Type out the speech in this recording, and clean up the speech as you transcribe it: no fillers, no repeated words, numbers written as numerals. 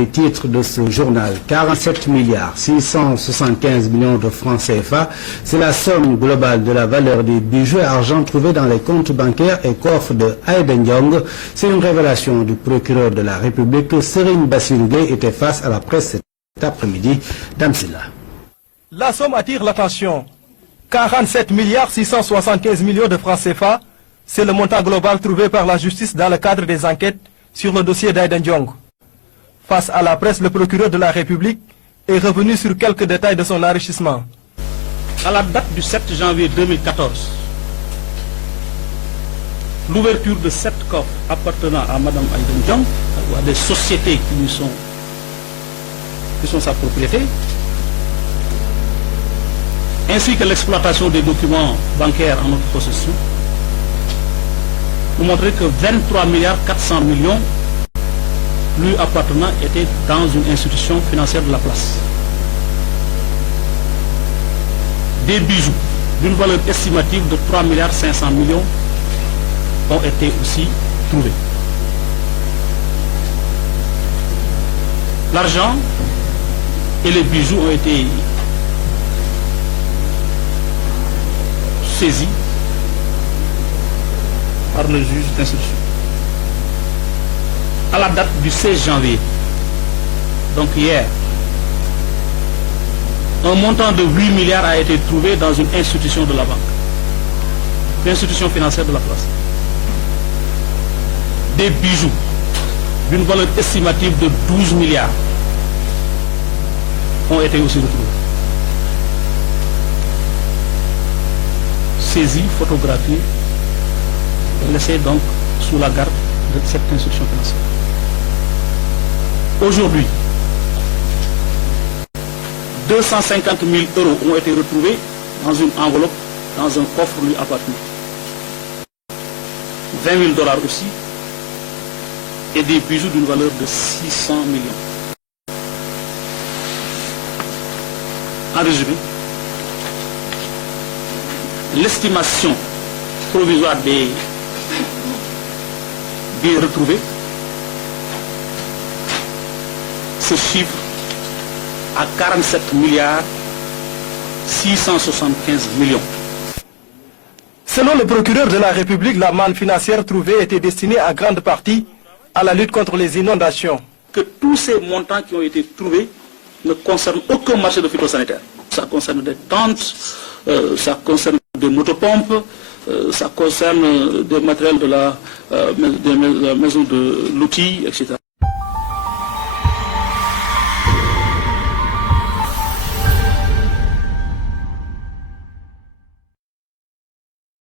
les titres de ce journal. 47 milliards 675 millions de francs CFA, c'est la somme globale de la valeur des bijoux et argent trouvés dans les comptes bancaires et coffres de Aïda Ndiong. C'est une révélation du procureur de la République. Serine Bassirou Gueye était face à la presse cet après-midi. Damsila. La somme attire l'attention. 47 milliards 675 millions de francs CFA, c'est le montant global trouvé par la justice dans le cadre des enquêtes sur le dossier d'Aïda Ndiong. Face à la presse, le procureur de la République est revenu sur quelques détails de son enrichissement. À la date du 7 janvier 2014, l'ouverture de 7 coffres appartenant à Mme Aïda Ndiong, ou à des sociétés qui sont sa propriété, ainsi que l'exploitation des documents bancaires en notre possession, nous montrer que 23 milliards 400 millions lui appartenant étaient dans une institution financière de la place. Des bijoux d'une valeur estimative de 3 milliards 500 millions ont été aussi trouvés. L'argent et les bijoux ont été saisis par le juge d'instruction. À la date du 16 janvier, donc hier, un montant de 8 milliards a été trouvé dans une institution de la banque, l'institution financière de la place. Des bijoux d'une valeur estimative de 12 milliards ont été aussi retrouvés. Saisis, photographiés, laissés donc sous la garde de cette institution financière. Aujourd'hui, 250 000 euros ont été retrouvés dans une enveloppe, dans un coffre lui appartenant. 20 000 dollars aussi, et des bijoux d'une valeur de 600 millions. En résumé, l'estimation provisoire des biens retrouvés se chiffre à 47 milliards 675 millions. Selon le procureur de la République, la manne financière trouvée était destinée en grande partie à la lutte contre les inondations. Que tous ces montants qui ont été trouvés ne concernent aucun marché de phytosanitaire. Ça concerne des tentes, ça concerne des motopompes, ça concerne des matériels de la maison de l'outil, etc.